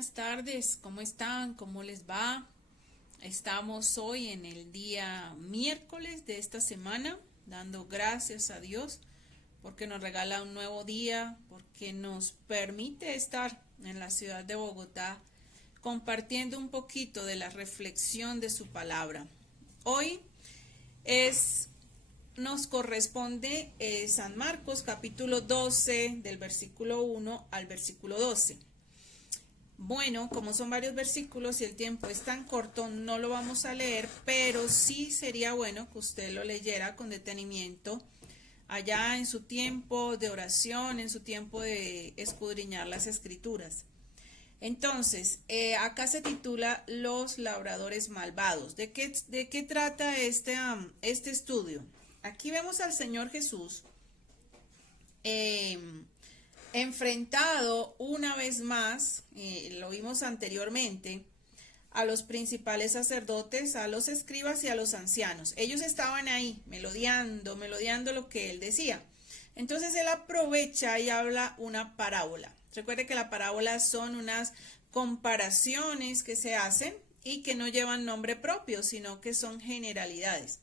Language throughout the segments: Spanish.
buenas tardes. ¿Cómo están? ¿Cómo les va? Estamos hoy en el día miércoles de esta semana, dando gracias a Dios porque nos regala un nuevo día, porque nos permite estar en la ciudad de Bogotá compartiendo un poquito de la reflexión de su palabra. Hoy nos corresponde San Marcos capítulo 12 del versículo 1 al versículo 12. Bueno, como son varios versículos y el tiempo es tan corto, no lo vamos a leer, pero sí sería bueno que usted lo leyera con detenimiento allá en su tiempo de oración, en su tiempo de escudriñar las escrituras. Entonces, acá se titula Los labradores malvados. ¿De qué trata este estudio? Aquí vemos al Señor Jesús enfrentado una vez más, lo vimos anteriormente, a los principales sacerdotes, a los escribas y a los ancianos. Ellos estaban ahí, melodiando lo que él decía. Entonces él aprovecha y habla una parábola. Recuerde que la parábola son unas comparaciones que se hacen y que no llevan nombre propio, sino que son generalidades.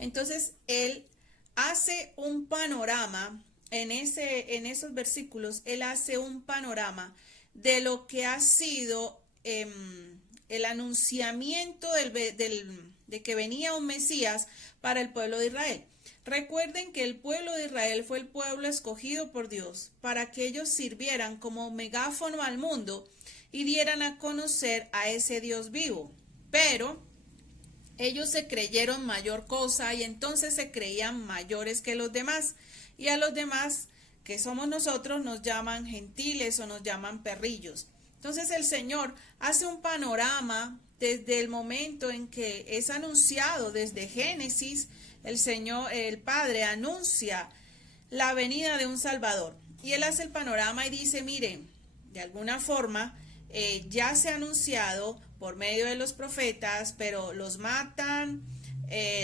Entonces él hace un panorama. En esos versículos, él hace un panorama de lo que ha sido el anunciamiento de que venía un Mesías para el pueblo de Israel. Recuerden que el pueblo de Israel fue el pueblo escogido por Dios para que ellos sirvieran como megáfono al mundo y dieran a conocer a ese Dios vivo. Pero ellos se creyeron mayor cosa y entonces se creían mayores que los demás. Y a los demás, que somos nosotros, nos llaman gentiles o nos llaman perrillos. Entonces el Señor hace un panorama desde el momento en que es anunciado, desde Génesis, el Padre anuncia la venida de un Salvador. Y él hace el panorama y dice, miren, de alguna forma ya se ha anunciado por medio de los profetas, pero los matan,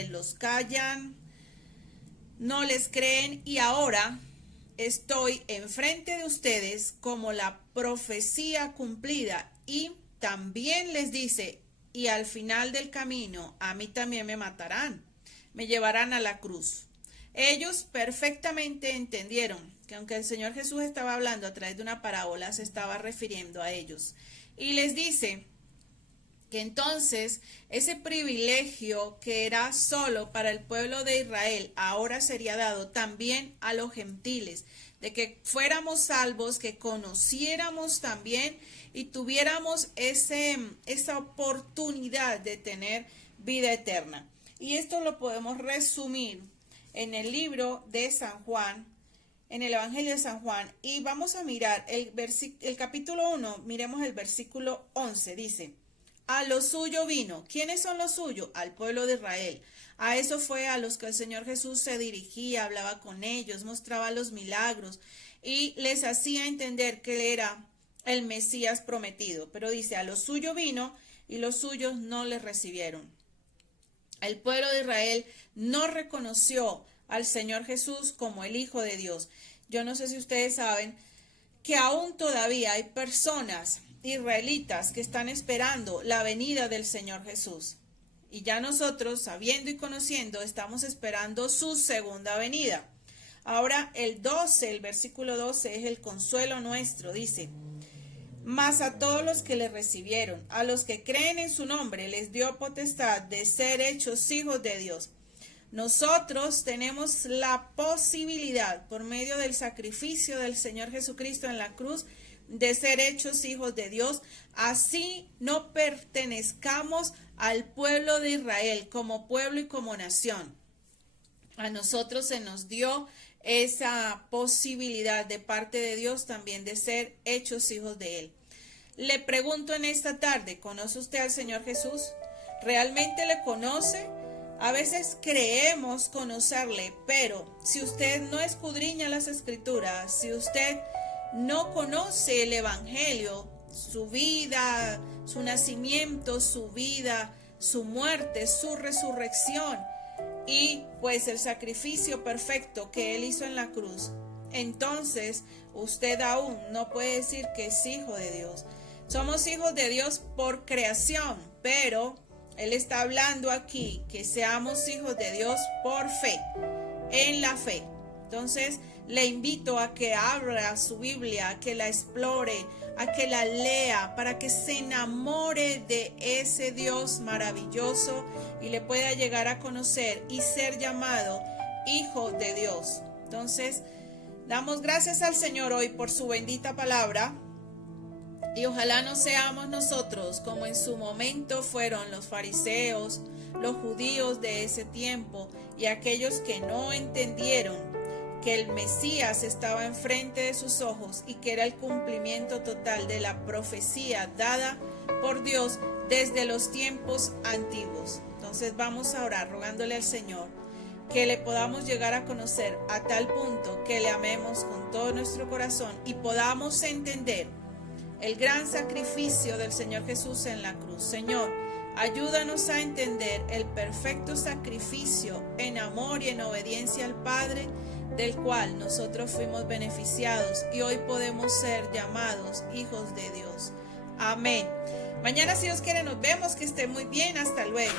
los callan, no les creen y ahora estoy enfrente de ustedes como la profecía cumplida. Y también les dice, y al final del camino a mí también me matarán, me llevarán a la cruz. Ellos perfectamente entendieron que aunque el Señor Jesús estaba hablando a través de una parábola, se estaba refiriendo a ellos. Y les dice que entonces ese privilegio que era solo para el pueblo de Israel ahora sería dado también a los gentiles, de que fuéramos salvos, que conociéramos también y tuviéramos esa oportunidad de tener vida eterna. Y esto lo podemos resumir en el libro de San Juan, en el Evangelio de San Juan, y vamos a mirar el capítulo 1, miremos el versículo 11, dice: a lo suyo vino. ¿Quiénes son los suyos? Al pueblo de Israel. A eso fue a los que el Señor Jesús se dirigía, hablaba con ellos, mostraba los milagros y les hacía entender que él era el Mesías prometido. Pero dice, a lo suyo vino y los suyos no le recibieron. El pueblo de Israel no reconoció al Señor Jesús como el Hijo de Dios. Yo no sé si ustedes saben que aún todavía hay personas israelitas que están esperando la venida del Señor Jesús. Y ya nosotros, sabiendo y conociendo, estamos esperando su segunda venida. Ahora el versículo 12 es el consuelo nuestro, dice: mas a todos los que le recibieron, a los que creen en su nombre, les dio potestad de ser hechos hijos de Dios. Nosotros tenemos la posibilidad, por medio del sacrificio del Señor Jesucristo en la cruz, de ser hechos hijos de Dios, así no pertenezcamos al pueblo de Israel como pueblo y como nación. A nosotros se nos dio esa posibilidad de parte de Dios también de ser hechos hijos de Él. Le pregunto en esta tarde, ¿conoce usted al Señor Jesús? ¿Realmente le conoce? A veces creemos conocerle, pero si usted no escudriña las Escrituras, si usted no conoce el Evangelio, su vida, su nacimiento, su vida, su muerte, su resurrección y pues el sacrificio perfecto que Él hizo en la cruz, entonces usted aún no puede decir que es hijo de Dios. Somos hijos de Dios por creación, pero Él está hablando aquí que seamos hijos de Dios por fe, en la fe. Entonces, le invito a que abra su Biblia, a que la explore, a que la lea, para que se enamore de ese Dios maravilloso y le pueda llegar a conocer y ser llamado hijo de Dios. Entonces, damos gracias al Señor hoy por su bendita palabra. Y ojalá no seamos nosotros como en su momento fueron los fariseos, los judíos de ese tiempo y aquellos que no entendieron que el Mesías estaba enfrente de sus ojos y que era el cumplimiento total de la profecía dada por Dios desde los tiempos antiguos. Entonces vamos a orar rogándole al Señor que le podamos llegar a conocer a tal punto que le amemos con todo nuestro corazón y podamos entender el gran sacrificio del Señor Jesús en la cruz. Señor, ayúdanos a entender el perfecto sacrificio en amor y en obediencia al Padre, del cual nosotros fuimos beneficiados y hoy podemos ser llamados hijos de Dios. Amén. Mañana, si Dios quiere, nos vemos. Que esté muy bien. Hasta luego.